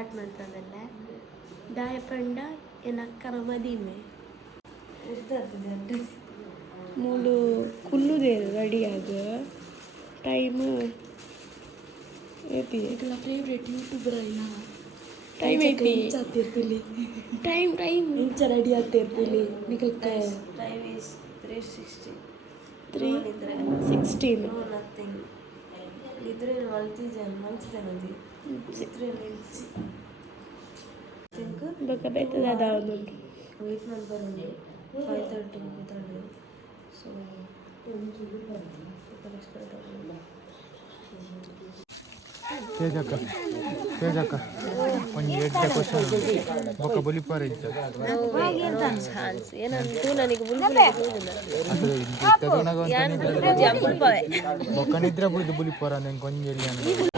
Start ಮಾಡ್ತದಲ್ಲ ದಾಯ ಪಂಡ ಏನು ಅಕ್ಕನ ಮದಿಮೆ ಮೂಲು ಕುಲ್ಲುದೇರು ರೆಡಿಯಾಗ ಟೈಮ್ ಏತಿ ಫೇವ್ರೇಟ್ ಯೂಟ್ಯೂಬರ್ ಇಲ್ಲ ಟೈಮ್ ಐತಿ ಟೈಮ್ ಇಂಚ ready ಆಗ್ತಿರ್ತಿಲ್ಲಿ Time is 3:60. 3:16 No, nothing. Nidre malchidanadi. Nidre nilchi. Think ಬೇಕಾದ ಒಂದುಂಟು wait number undi 5:30 mugutandu. So ತೇಜಕ್ಕ ಒಂದು 8 ಕ್ವಶನ್ ಬೊಕ್ಕ ಬುಲಿಪಾರ ಇತ್ತು ಚಾನ್ಸ್ ಏನಂತೂ ನನಗೆ ಬುಲ್ಬುಲ್ ಬೊಕ್ಕ ನಿದ್ರೆ ಬಿಡುದು ಬುಲಿಪಾರ ನಂಗೆ ಕೊಂಜೆಲ್ಲಿ ಅನ್ನ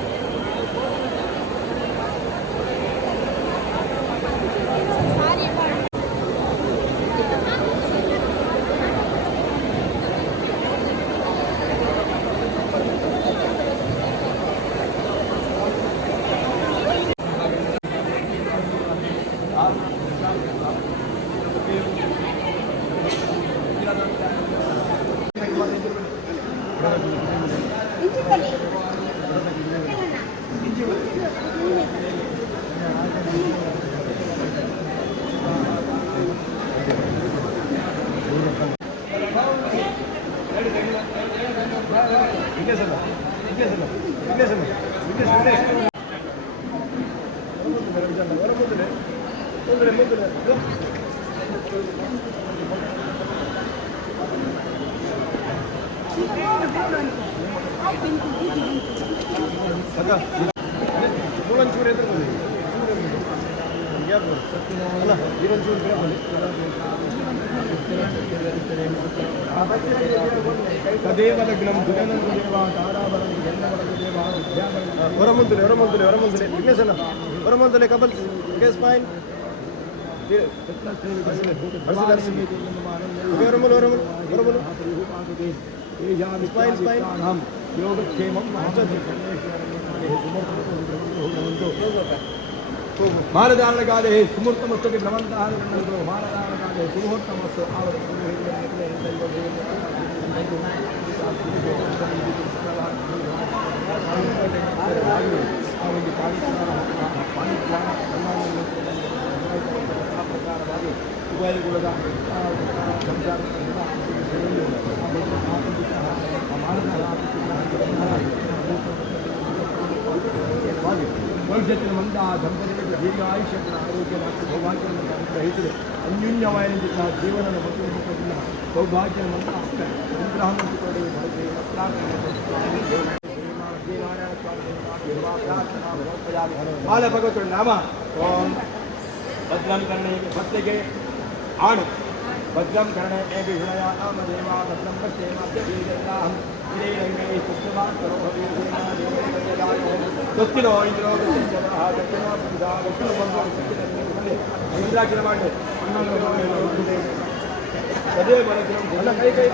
ಹೊರಮಂತಲೆ ಕಬಲ್ ಕೇಸ್ ಪಾಯಿಂಟ್ ಮಾನದಾನಗಾದೆ ಸುಮೂರ್ತ ಮಸ್ತಕ್ಕೆ ಭ್ರಮಂತ ಮಾನದಾನಗಾದೆ ಸುಮೂರ್ತ ಮಸ್ತು ಉಭಯಗುಳದ ಭವಿಷ್ಯತ್ತಿನ ಮಂದ ದಂಪತಿಗಳಿಗೆ ದೀರ್ಘಾಯುಷ್ಯಗಳ ಆರೋಗ್ಯ ಮತ್ತು ಸೌಭಾಗ್ಯವನ್ನು ಗ್ರಹಿಸಿದೆ ಅನ್ಯೂನ್ಯವಾದಂಥ ಜೀವನದ ಮತ್ತು ಮುಖದಿಂದ ಸೌಭಾಗ್ಯದ ಮಂದ ಅನುಗ್ರಹ ಮತ್ತು ಕೊಡುಗೆ ಬಾಲ ಭಗವತುಳ ನಾಮ ಓಂ ಭದ್ರಂ ಕರ್ಣೇ ಭಕ್ತಿಗೆ ಆಣು ಭದ್ರಂ ಕರ್ಣೇ ವಿಷಯ ನಾಮ ದೇವಾ ಭದ್ರಂ ಪಶ್ಯೇಮಾಹಂ ಶ್ರೀರಂಗೇ ಸ್ವಸ್ತಿನೋ ಇಂದ್ರೋ ಇಂದ್ರಾಕ್ಷರ ಮಾಡಿ ಅದೇ ಅಲ್ಲ ಕೈ ಕೈ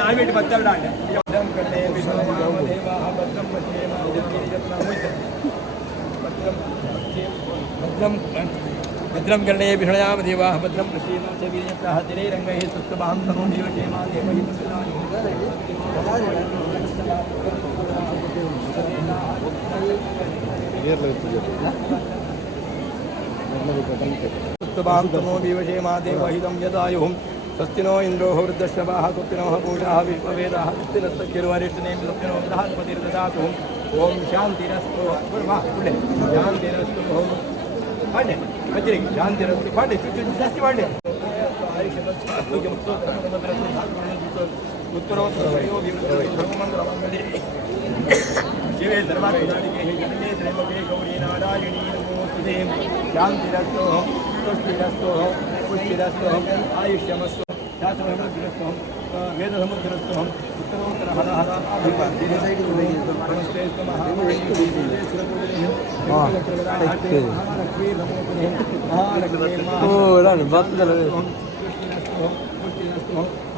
ಆಮೇಲೆ ಬತ್ತಲ್ಲಾಂಡ ಭದ್ರಂ ಕರ್ಣೇ ವಿಷ್ಣುದೇವ ಭದ್ರಂ ಭದ್ರಂ ಕರ್ಣೇ ವಿಷ್ಣಯಾಮ ದೇವಾಃ ಭದ್ರಂ ಪಶ್ಯೇಮಾಂಚ ವೀರ್ಯಪ್ರಹ ತಿರೈರಂಗೈಃ ಸುಸ್ತಭಾಂ ತನೋ ಜೀವಕ್ಷೇಮಾ ದೇವಹಿಂ सुस्तभां तमो विवशेमा देवहितं यदायुः स्वस्तिनो इन्द्रो वृद्धश्रवाः स्वस्तिनोः पूजाः विश्ववेदाः स्वस्तिनस्तखिर्वरिष्ठनें स्वस्तिनो बृहस्पतिर्ददातु ओम शांतिरस्तु शांतिरस्तु पांडे मजरी शांतिरस्तु पांडे चुच्चु जास्ती पांडे उत्तरोत्तरमंगले शिवे सर्वात्मके जगते त्र्यंबके गौरी नारायणी नमोस्तुते शांतिरस्तु पुष्टिरस्तु पुष्टिरस्तु आयुष्यमस्तु शास्त्रसमुद्रस्थं वेदसमुद्रस्थं उत्तरोत्तर हर हर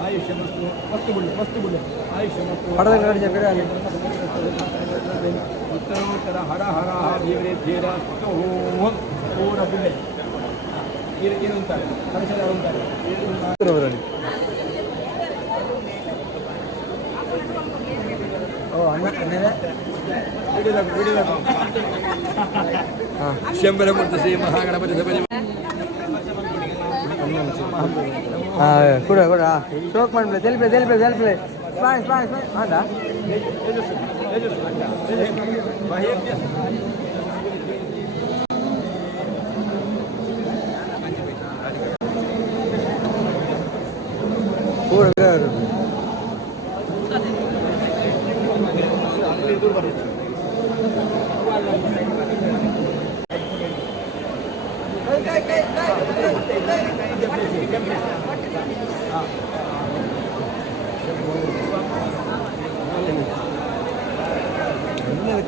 ಆಯುಷ್ಯಮಸ್ತು ಮಸ್ತು ಬಿಡು ಆಯುಷ್ಯಮಸ್ತು ಉತ್ತರೋತ್ತರ ಹರ ಹರ ದೇವರೇ ಧೀರ ಪೂರ ಬಿಲ್ಲೆ ಏನು ಅಂತಾರೆ ಪರಿಸರ ಅಂತಾರೆ ಶಂಬರಮೂರ್ತಿ ಶ್ರೀ ಮಹಾಗಣಪತಿ ಸಭೆ ಕೂಡ ಕೂಡ ಸ್ಟ್ರೋಕ್ ಮಾಡ್ಬಿಡ ತೆಲ್ಪೆ ಸ್ಪಾಯ್ ಹೌದಾ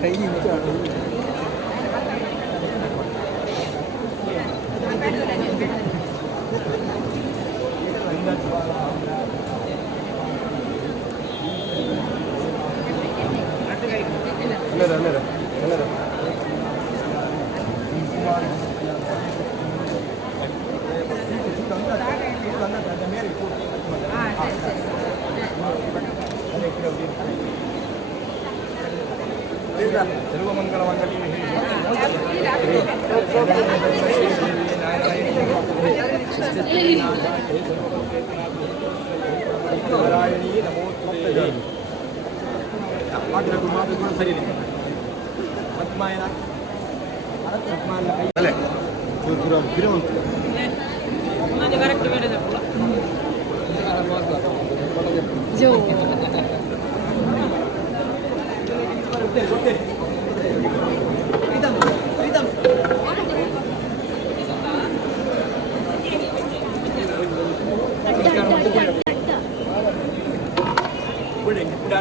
ಕೈ ಸರ್ವಮಂಗಳಮಂಗಲಿ ನಾರಾಯಣೀ ನಮೋಸ್ತುತೇ ಮಾತು ಕೂಡ ಸರಿ ಪದ್ಮಾಯನ ಅಲೆ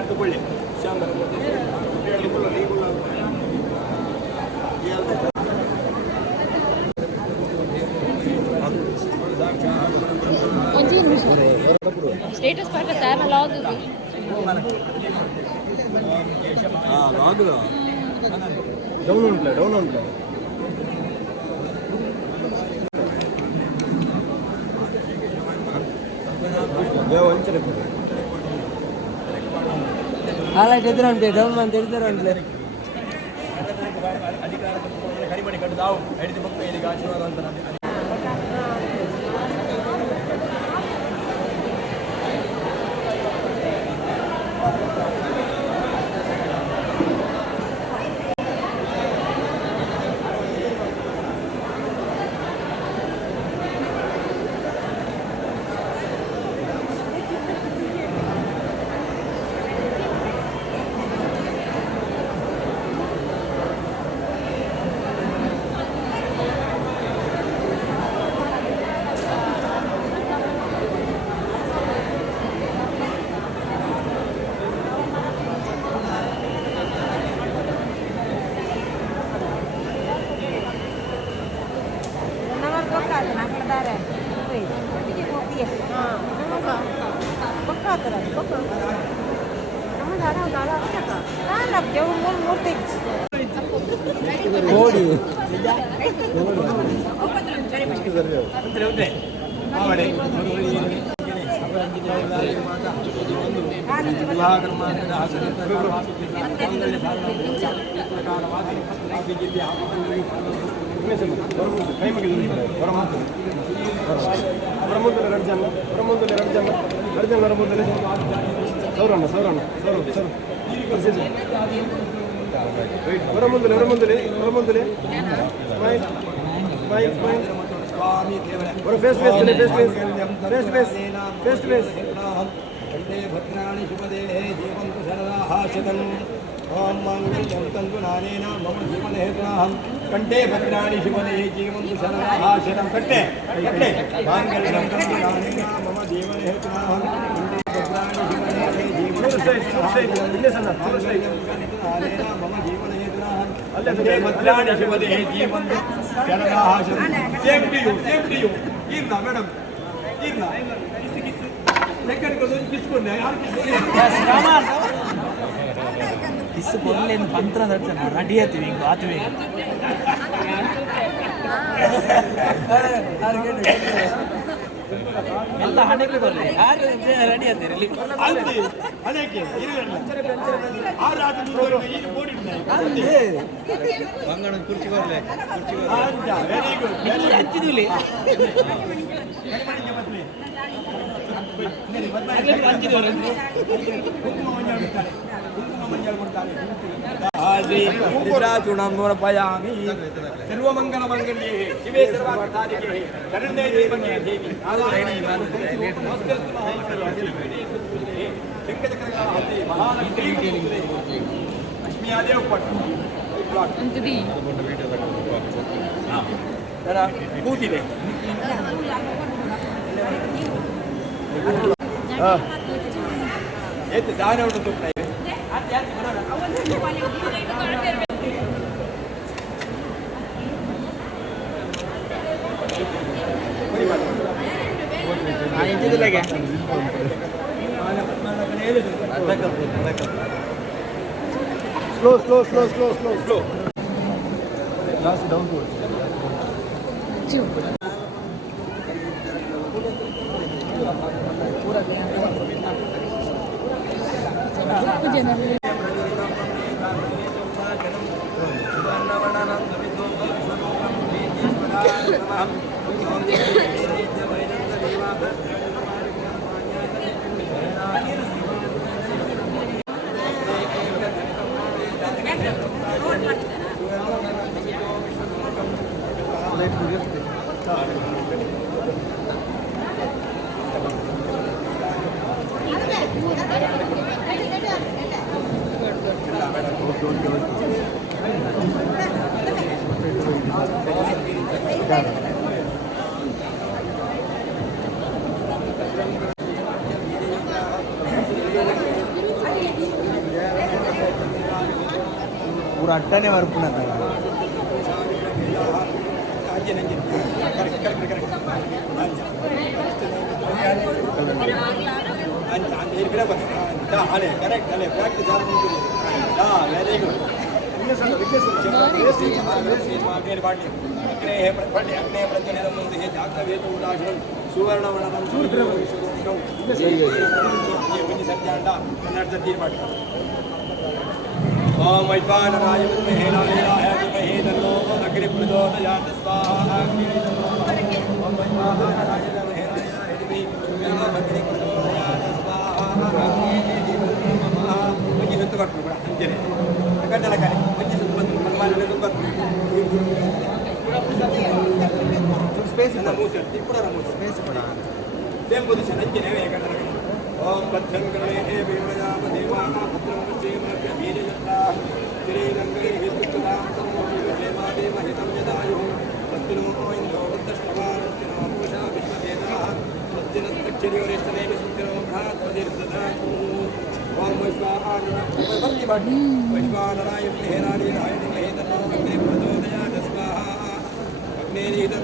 ತಗೊಳ್ಳಿ ಸ್ಟೇಟಸ್ ಪಾಠ ಲಾಗ್ ಲಾಗ್ ಡೌನ್ ಉಂಟು ಹಾಲೈಟ್ ಎದುರು ಉಂಟು ಡೌನ್ ಅಂತ ಎದುರು ಉಂಟು ಅಧಿಕಾರ ಕಡಿಮೆ ಕಟ್ಟು ನಾವು ಹಿಡಿದು ಮಕ್ಕಳಿಗೆ ಆಶೀರ್ವಾದ ಅಂತ ओम मंगलम तंतु नानेन मम जीवन हेतुनाहं कंठे भद्राणि शिवने जीवन्तु शरणाः शरणं कंठे मंगलम तंतु नानेन मम जीवन हेतुनाहं कंठे भद्राणि शिवने जीवन्तु मम जीवन हेतुनाहं कंठे भद्राणि शिवने जीवन्तु शरणाः शरणं सेम टू यू इरना मैडम इरना सेकंड को किसको नहीं यार ಕಿಸ್ ಕೊಡ್ಲೇನು ಪಂತ್ರ ನಡ್ತಾನೆ ರೆಡಿ ಆತೀವಿ ಹಿಂಗೆ ಆತೀವಿ ಎಲ್ಲ ಹಣಕ್ಕೆ ಬರಲಿ ಯಾರು ರೆಡಿ ಆತೀರಿ ಇಲ್ಲಿ ಹಣಕ್ಕೆ ಬಂಗಾಳ ಕುರ್ಚಿ ಬರಲಿ ವೆರಿ ಗುಡ್ ಹಚ್ಚಿದ್ವಿ चूर्णमर्पयामि सर्वमंगलमंगल्ये शिवे सर्वार्थसाधिके शरण्ये त्र्यंबके देवी शंकरचक्रहाते महालक्ष्मी लक्ष्मीदेव पट्ट ಕೂತಿದೆ ಏತ್ ದಾನ ಉಂಟು ತುಪ್ಪ ಸ್ಲೋ ಜಾಸ್ತಿ ಡೌನ್ ಟು पूरा अट्टाने वरपुणार ओम वैश्वानराय विद्महे नारायणाय धीमहि तन्नो अग्नि प्रचोदयात् स्वाहा ओम वैश्वानराय विद्महे नारायणाय धीमहि तन्नो अग्नि प्रचोदयात् स्वाहा मंजी सुत्तु कट्टु बड़ा अंजरे कन्नला करी मंजी सुत्तु मनमाने सुत्तु स्पेस ना मूसे पूरा मूसे स्पेस पड़ा सेम पोजीशन अंजरे वे कन्नला ओम बद्धं करे हे विमयाम देवाना पुत्रं वचेमस्य धीरयत्ता श्रीरंगे हितुत्तरां तन्मोहिमा देवहितं यदायुः तत्तिनो इन्दो वृद्धश्रवारस्तिनो पूषा विश्ववेदाः तत्तिनस्तक्षर्योरेष्टने विसुत्तिनो भ्रात्पतिर्ददातु ओम वैश्वानराय विद्महे नारायणाय धीमहि तन्नो अग्निः प्रचोदयात् स्वाहा अग्निर्हितं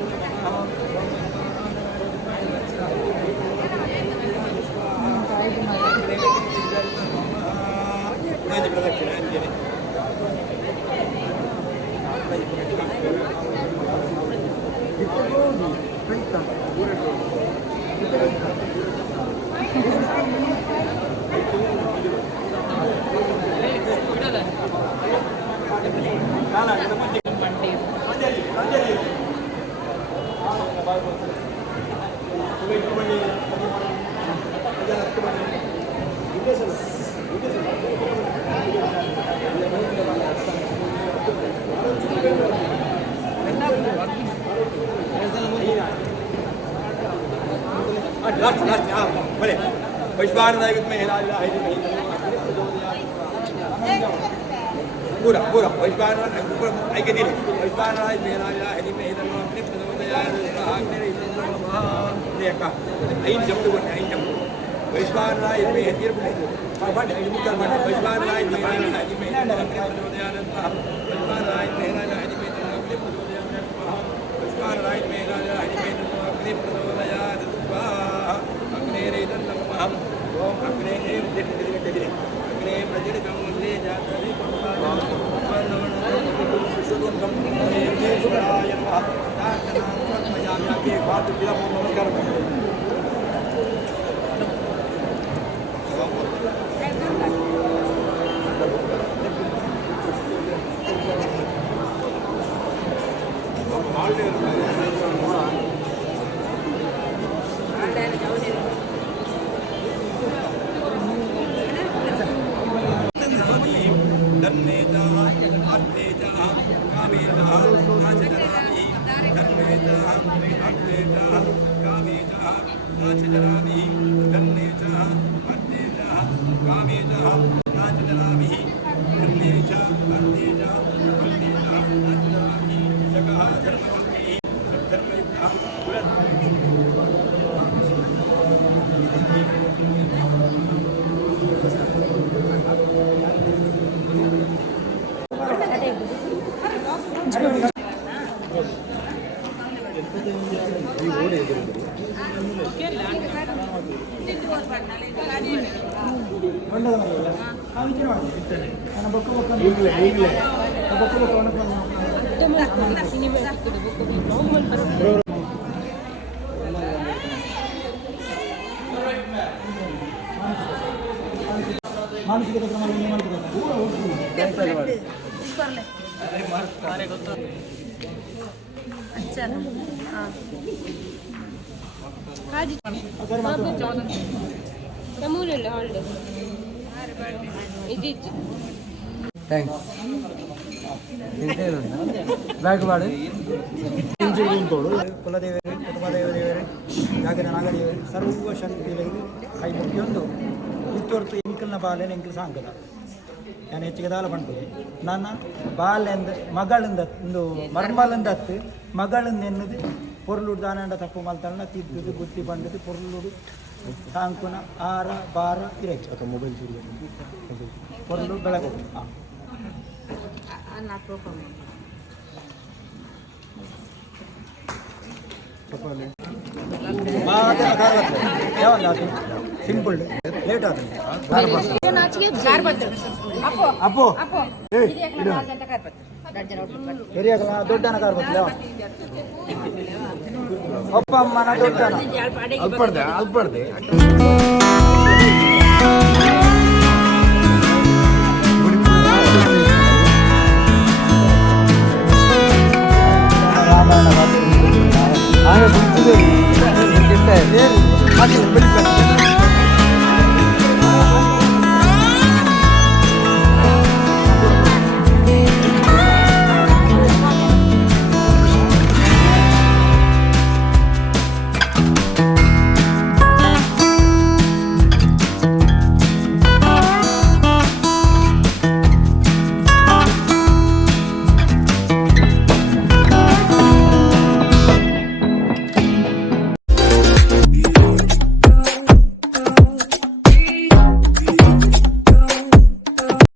लास्ट हाँ बोले वैश्वानराय विद्महे नारायणाय धीमहि तन्नो अग्निः प्रचोदयात् पूरा पूरा आई के दिले वैश्वानराय मेराया हरि में इधर अपने प्रदोदया आग्नेय इधर देखा आई जब तो आई जब वैश्वानराय में हरि में बाबा नहीं मुकर मत वैश्वानराय मेराया हरि में इधर अपने प्रदोदया वैश्वानराय मेराया हरि में इधर अपने प्रदोदया वैश्वानराय मेराया हरि में इधर अपने प्रदोदया अग्नेय इधर हम ओम अग्नेय दिले अग्नेय प्रज्वलितं मुद्रे जातरि ಮಾನಸಿಕ ಕ್ರಮ ಏನು ಥ್ಯಾಂಕ್ಸ್ ಬ್ಯಾಗ್ ಮಾಡಿ ತೋಡು ಕುಲದೇವರೇ ಕುಟುಂಬದೇವದೇವರೇ ಜಾಗದ ನಾಗದೇವರೇ ಸರ್ವ ಶಕ್ತಿಗಳಿಗೆ ಕೈ ಮುಗಿಯೊಂದು ಇತ್ತೊರ್ತು ಎಂಕಲ್ನ ಬಾಲೆನ ಎಂಕಲ್ ಸಾಂಗದ ನಾನು ಹೆಚ್ಚಿಗೆ ದಾಲ ಪಂಡ್ತೇನೆ ನನ್ನ ಬಾಲೆಂದ ಮಗಳಿಂದ ಒಂದು ಮರ್ಮಲಿಂದತ್ತು ಮಗಳಿಂದ ಎನ್ನುದು ಪೊರ್ಲುಡು ದಾನಂಡ ತಪ್ಪು ಮಲ್ತಣ್ಣ ತಿದ್ದುದು ಬುದ್ಧಿ ಬಂದದು ಪೊರ್ಲುಡು ಸಾಂಕುನ ಆರ ಬಾರ ಇರಚ್ಚು ಅಥವಾ ಮೊಬೈಲ್ ಚೂರಿ ಪೊರ್ಲು ಬೆಳಗ್ಗೆ ಹಾಂ ಸಿಂಪಲ್ ಲೇಟ್ ಆದ ಅಪ್ಪು ಹಿರಿಯಾಗ ದೊಡ್ಡನ ಕಾರ್ ಬರ್ತಲ್ಲ ಅಪ್ಪ ಅಮ್ಮನ ದೊಡ್ಡನ ಅಲ್ಪಡ್ದೆ